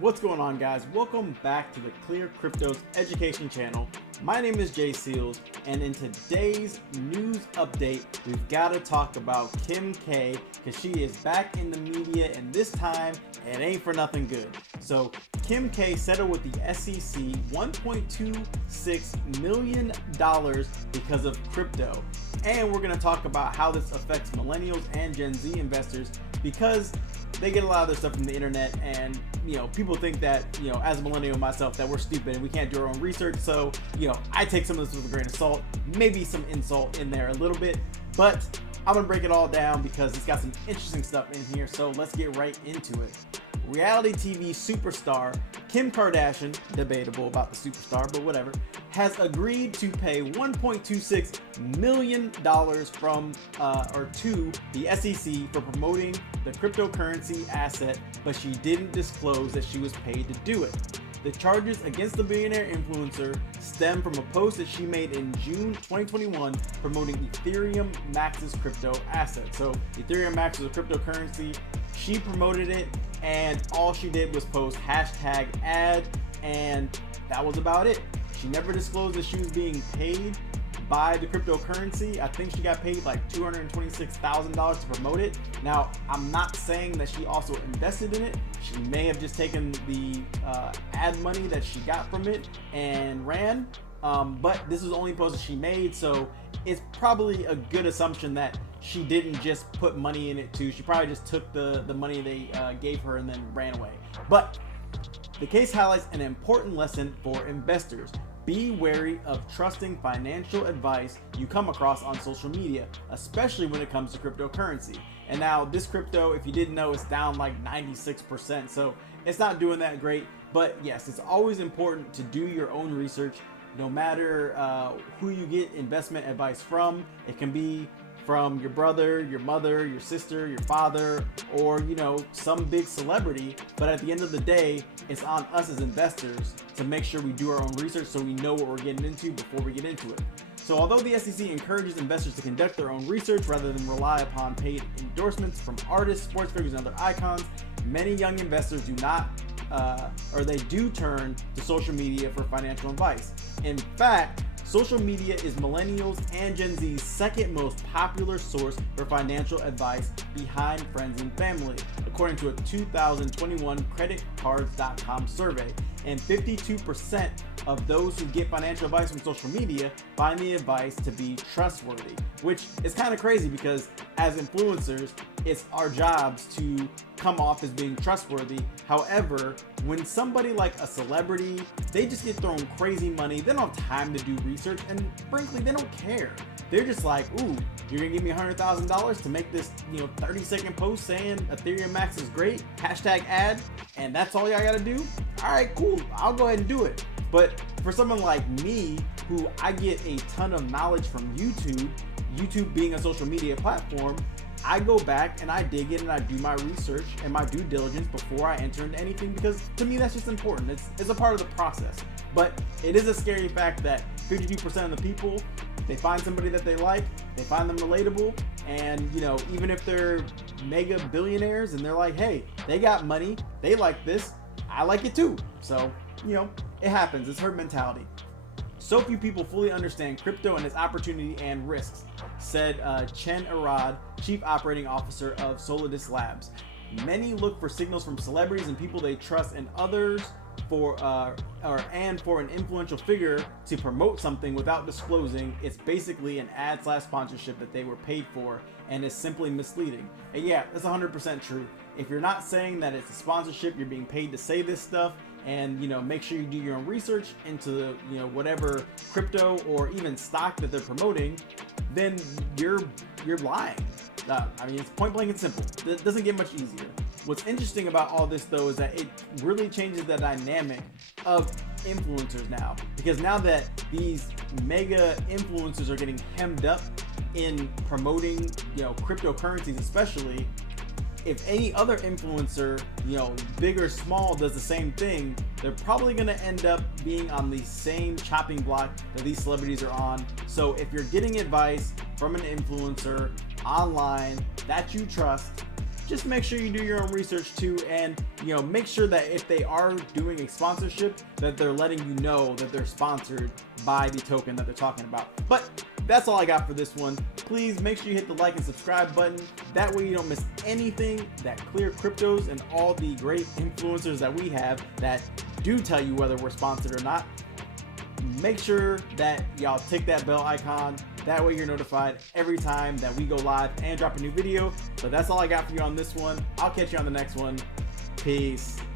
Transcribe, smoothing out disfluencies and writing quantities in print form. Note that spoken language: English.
What's going on, guys? Welcome back to the ClearCryptos education channel. My name is Jay Seals, and in today's news update, we've got to talk about Kim K, because she is back in the media, and this time it ain't for nothing good. So Kim K settled with the SEC $1.26 million because of crypto. And we're going to talk about how this affects millennials and Gen Z investors, because they get a lot of their stuff from the internet, and people think that, as a millennial myself, that we're stupid and we can't do our own research. So, I take some of this with a grain of salt, maybe some insult in there a little bit, but I'm gonna break it all down because it's got some interesting stuff in here. So let's get right into it. Reality TV superstar Kim Kardashian, debatable about the superstar, but whatever, has agreed to pay $1.26 million from to the SEC for promoting the cryptocurrency asset, but she didn't disclose that she was paid to do it. The charges against the billionaire influencer stem from a post that she made in June 2021 promoting Ethereum Max's crypto asset. So Ethereum Max was a cryptocurrency. She promoted it, and all she did was post #ad, and that was about it. She never disclosed that she was being paid by the cryptocurrency. I think she got paid like $226,000 to promote it. Now, I'm not saying that she also invested in it. She may have just taken the ad money that she got from it and ran, but this is the only post that she made, so it's probably a good assumption that she didn't just put money in it too. She probably just took the money they gave her and then ran away. But the case highlights an important lesson for investors. Be wary of trusting financial advice you come across on social media, especially when it comes to cryptocurrency. And now this crypto, if you didn't know, is down like 96%, so it's not doing that great. But yes, it's always important to do your own research, no matter who you get investment advice from. It can be from your brother, your mother, your sister, your father, or some big celebrity. But at the end of the day, it's on us as investors to make sure we do our own research so we know what we're getting into before we get into it. So although the SEC encourages investors to conduct their own research rather than rely upon paid endorsements from artists, sports figures, and other icons, many young investors do not they do turn to social media for financial advice. In fact, social media is millennials and Gen Z's second most popular source for financial advice behind friends and family, according to a 2021 creditcards.com survey. And 52% of those who get financial advice from social media find the advice to be trustworthy, which is kind of crazy because as influencers, it's our jobs to come off as being trustworthy. However, when somebody like a celebrity, they just get thrown crazy money, they don't have time to do research, and frankly, they don't care. They're just like, ooh, you're gonna give me $100,000 to make this 30-second post saying Ethereum Max is great, #ad, and that's all y'all gotta do? All right, cool, I'll go ahead and do it. But for someone like me, who I get a ton of knowledge from YouTube being a social media platform, I go back and I dig in and I do my research and my due diligence before I enter into anything, because to me that's just important. It's a part of the process. But it is a scary fact that 52% of the people, they find somebody that they like, they find them relatable, and even if they're mega billionaires and they're like, hey, they got money, they like this, I like it too. So it happens. It's herd mentality. So few people fully understand crypto and its opportunity and risks, said Chen Arad, Chief Operating Officer of Solidus Labs. Many look for signals from celebrities and people they trust, and others for an influential figure to promote something without disclosing it's basically an ad/sponsorship that they were paid for, and is simply misleading. And yeah, that's 100% true. If you're not saying that it's a sponsorship, you're being paid to say this stuff, and make sure you do your own research into whatever crypto or even stock that they're promoting, then you're lying. It's point blank and simple. It doesn't get much easier. What's interesting about all this though is that it really changes the dynamic of influencers now, because now that these mega influencers are getting hemmed up in promoting cryptocurrencies, especially, if any other influencer, big or small, does the same thing, they're probably going to end up being on the same chopping block that these celebrities are on. So if you're getting advice from an influencer online that you trust, just make sure you do your own research too, and make sure that if they are doing a sponsorship, that they're letting you know that they're sponsored by the token that they're talking about. But that's all I got for this one. Please make sure you hit the like and subscribe button. That way you don't miss anything that ClearCryptos and all the great influencers that we have that do tell you whether we're sponsored or not. Make sure that y'all tick that bell icon. That way you're notified every time that we go live and drop a new video. But that's all I got for you on this one. I'll catch you on the next one. Peace.